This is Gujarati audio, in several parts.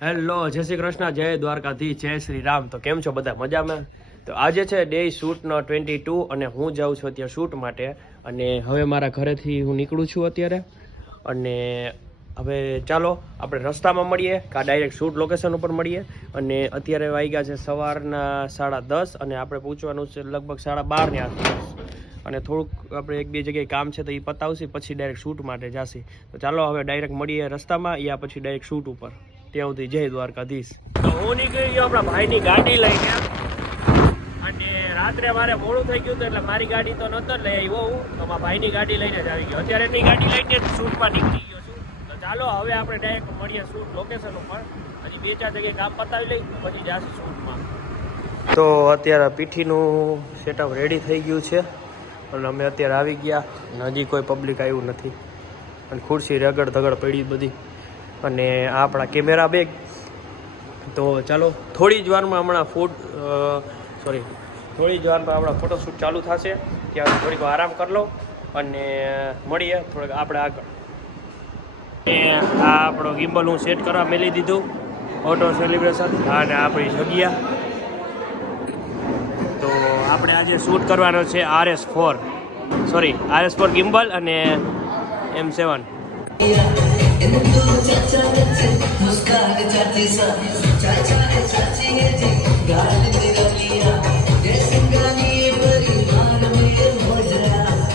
હેલો, જય શ્રી કૃષ્ણ, જય દ્વારકાધીશ, જય શ્રી રામ. તો કેમ છો બધા? મજામાં? તો આજે છે ડે શૂટનો 22 અને હું જાઉં છું અત્યારે શૂટ માટે. અને હવે મારા ઘરેથી હું નીકળું છું અત્યારે. અને હવે ચાલો આપણે રસ્તામાં મળીએ કાં ડાયરેક્ટ શૂટ લોકેશન ઉપર મળીએ. અને અત્યારે વાગ્યા છે સવારના 10:30 અને આપણે પહોંચવાનું છે લગભગ 12:30ની આસપાસ. અને થોડુંક આપણે એક બે જગ્યાએ કામ છે તો એ પતાવશે પછી ડાયરેક્ટ શૂટ માટે જશે. તો ચાલો હવે ડાયરેક્ટ મળીએ રસ્તામાં યા પછી ડાયરેક્ટ શૂટ ઉપર. ત્યાં સુધી જય દ્વારકાધીશ. તો હું નીકળી ગયો આપણા ભાઈની ગાડી લઈને. અને રાત્રે મારે મોડું થઈ ગયું હતું એટલે મારી ગાડી તો નતો લઈ આવ્યો હું, તો મારા ભાઈની ગાડી લઈને જ આવી ગયો. અત્યારે એની ગાડી લઈને શૂટમાં નીકળી ગયો છું. તો ચાલો હવે આપણે ડાયરેક્ટ મળીએ શૂટ લોકેશન ઉપર. હજી 2-4 જગ્યાએ કામ પતાવી લઈ પછી જશે શૂટમાં. તો અત્યારે પીઠીનું સેટઅપ રેડી થઈ ગયું છે અને અમે અત્યારે આવી ગયા. હજી કોઈ પબ્લિક આવ્યું નથી અને ખુરશી રગડ ધગડ પડી બધી. અને આ આપણા કેમેરા બેગ. તો ચાલો થોડી જ વારમાં હમણાં થોડી જ વારમાં આપણા ફોટોશૂટ ચાલુ થશે. ત્યાં થોડીક આરામ કરી લો અને મળીએ થોડીક આપણે આગળ. આ આપણો ગિમ્બલ હું સેટ કરવા મેલી દીધું ઓટો સેલિબ્રેશન અને આપણી જગ્યા. તો આપણે આજે શૂટ કરવાનો છે RS4 ગિમ્બલ અને M7.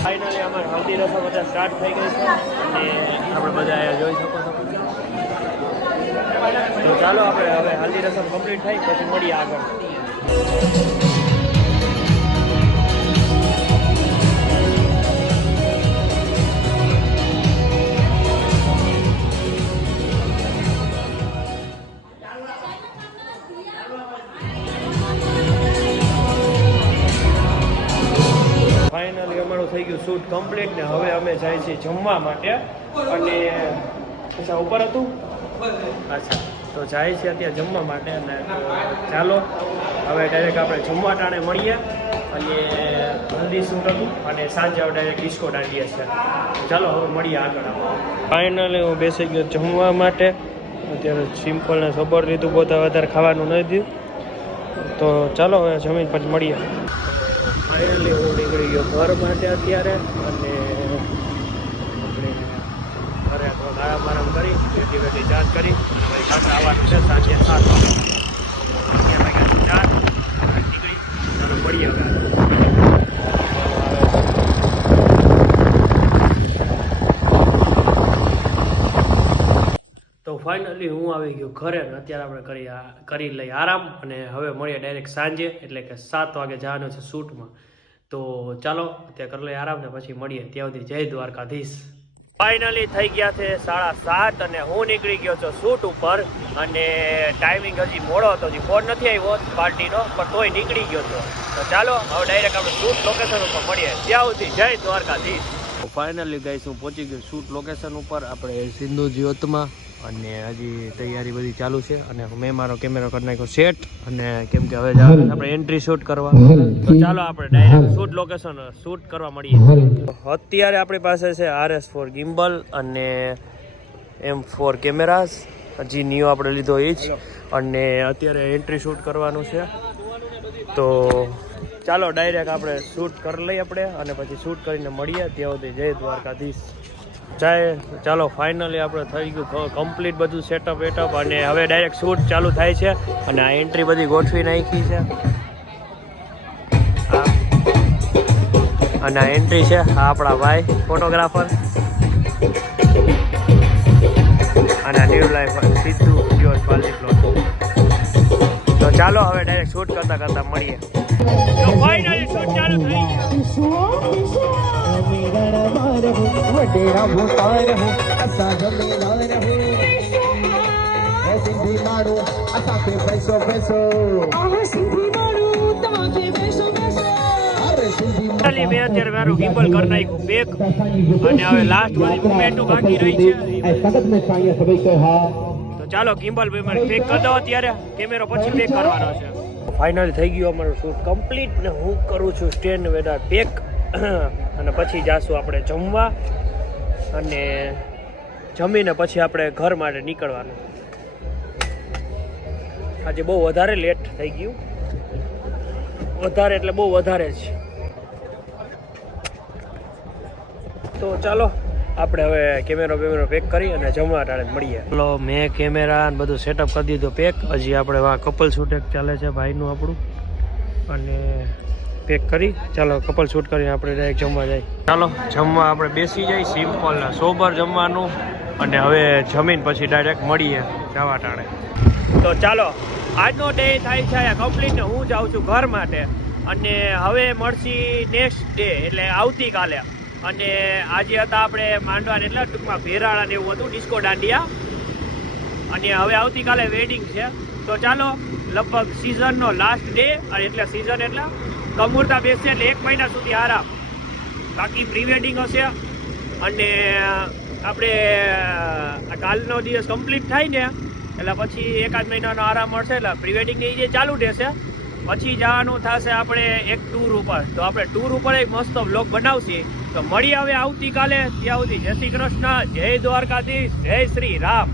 ફાઇનલી અમારે હલ્દી રસમ બધા સ્ટાર્ટ થઈ ગઈ છે અને આપણે બધા અહીંયા જોઈ શકો છો. તો ચાલો આપણે હવે હલ્દી રસમ કમ્પ્લીટ થાય પછી મળીએ આગળ. ફાઇનલી અમારું થઈ ગયું શૂટ કમ્પ્લીટ ને હવે અમે જાય છીએ જમવા માટે. અને અચ્છા ઉપર હતું અચ્છા તો જાય છે અત્યારે જમવા માટે. અને ચાલો હવે ડાયરેક્ટ આપણે જમવા ટાણે મળીએ. અને હલ્દી શૂટ હતું અને સાંજે હવે ડાયરેક્ટ ડિસ્કો દાંડીએ છે. ચાલો હવે મળીએ આગળ. ફાઇનલી હું બેસી ગયો જમવા માટે. અત્યારે સિમ્પલ ને સબર લીધું, બધા વધારે ખાવાનું નથી દીધું. તો ચાલો હવે જમીન પછી મળીએ. ફાઇનલી હું નીકળી ગયો ઘર માટે અત્યારે. અને આપણે ઘરે થોડોક આરામ કરી બેટી ચાર્જ કરી પછી પાછા આવવાનું છે સાંજે 7 વાગે. 11 વાગ્યા 4 નીકળી. ચાલો મળીએ હવે. તો ફાઇનલી હું આવી ગયો ઘરે ને અત્યારે આપણે કરી લઈ આરામ. અને હવે મળીએ ડાયરેક્ટ સાંજે એટલે કે 7 વાગે જવાનું છે શૂટમાં. તો ચાલો અત્યારે કરી લઈએ આરામ ને પછી મળીએ. ત્યાં સુધી જય દ્વારકાધીશ. ફાઇનલી થઈ ગયા છે 7:30 અને હું નીકળી ગયો છું શૂટ ઉપર. અને ટાઈમિંગ હજી મોડો હતો, હજી ફોન નથી આવ્યો પાર્ટીનો, પણ તોય નીકળી ગયો હતો. તો ચાલો હવે ડાયરેક્ટ આપણે શૂટ લોકેશન ઉપર મળીએ. ત્યાં સુધી જય દ્વારકાધીશ. ફાઇનલી ગાઈસ હું પહોંચી ગયો શૂટ લોકેશન ઉપર આપણે સિંધુ જ્યોતમાં. અને હજી તૈયારી બધી ચાલુ છે. અને મેં મારો કેમેરો કરી નાખ્યો સેટ. અને કેમ કે હવે આપણે એન્ટ્રી શૂટ કરવા. તો ચાલો આપણે ડાયરેક્ટ શૂટ લોકેશન શૂટ કરવા મળીએ. અત્યારે આપણી પાસે છે RS4 ગિમ્બલ અને M4 કેમેરાસ. હજી નિયો આપણે લીધો એ જ. અને અત્યારે એન્ટ્રી શૂટ કરવાનું છે. તો ચાલો ડાયરેક્ટ આપણે શૂટ કરી લઈએ આપણે અને પછી શૂટ કરીને મળીએ. ત્યાં સુધી જય દ્વારકાધીશ. ચાલો ફાઇનલી આપણે થઈ ગયું કમ્પ્લીટ બધું સેટઅપ વેટઅપ. અને હવે ડાયરેક્ટ શૂટ ચાલુ થાય છે. અને આ એન્ટ્રી બધી ગોઠવી નાખી છે. અને આ એન્ટ્રી છે આ આપણા ભાઈ ફોટોગ્રાફર. અને આ ન્યૂ લાઈફ સિદ્ધુ જ્યોત પાલજી પ્લોટ. તો ચાલો હવે ડાયરેક્ટ શૂટ કરતા મળીએ. તો ફાઇનલી શૂટ ચાલુ થઈ મેં અત્યારે મારું ગિમ્બલ કરી નાખ્યું પેક. અને હવે લાસ્ટ બધી મુમેન્ટો બાકી રહી છે. તો ચાલો ગિમ્બલ પેક કરી દો અત્યારે. કેમેરો પછી પેક કરવાનો છે. ફાઇનલ થઈ ગયું અમારું શૂટ કમ્પ્લીટ. ને હું કરું છું સ્ટેન્ડ વેડા પેક. અને પછી જાશું આપણે જમવા. અને જમીને પછી આપણે ઘર માટે નીકળવાનું. આજે બહુ વધારે લેટ થઈ ગયું, વધારે એટલે બહુ વધારે જ. તો ચાલો આપણે હવે કેમેરો પેક કરી અને જમવા ટાણે મળીએ. ચાલો મેં કેમેરા ને બધું સેટઅપ કરી દીધું પેક. હજી આપણે વા કપલ શૂટ એક ચાલે છે ભાઈનું આપણું, અને પેક કરી ચાલો કપલ શૂટ કરીને આપણે ડાયરેક્ટ જમવા જાય. ચાલો જમવા આપણે બેસી જાય, સિમ્પલ ને સોબર જમવાનું, અને હવે જમીન પછી ડાયરેક્ટ મળીએ જવા ટાણે. તો ચાલો આજનો ડે થાય છે કમ્પ્લીટ ને હું જાઉં છું ઘર માટે, અને હવે મળશી નેક્સ્ટ ડે એટલે આવતીકાલે. અને આજે હતા આપણે માંડવા એટલે ટૂંકમાં ભેરાળા ને એવું હતું, ડિસ્કો દાંડિયા, અને હવે આવતીકાલે વેડિંગ છે. તો ચાલો લગભગ સિઝનનો લાસ્ટ ડે, એટલે સિઝન એટલે કમુરતા બેસશે એટલે 1 મહિના સુધી આરામ, બાકી પ્રી વેડિંગ હશે. અને આપણે કાલનો દિવસ કમ્પ્લીટ થાય ને એટલે પછી 1-8 મહિનાનો આરામ મળશે, એટલે પ્રી વેડિંગની જે ચાલુ રહેશે. પછી જવાનું થશે આપણે એક ટૂર ઉપર. તો આપણે ટૂર ઉપર એક મસ્ત વ્લોગ બનાવશી. તો મળીએ હવે આવતીકાલે. ત્યાં સુધી જય શ્રી કૃષ્ણ, જય દ્વારકાધીશ, જય શ્રી રામ.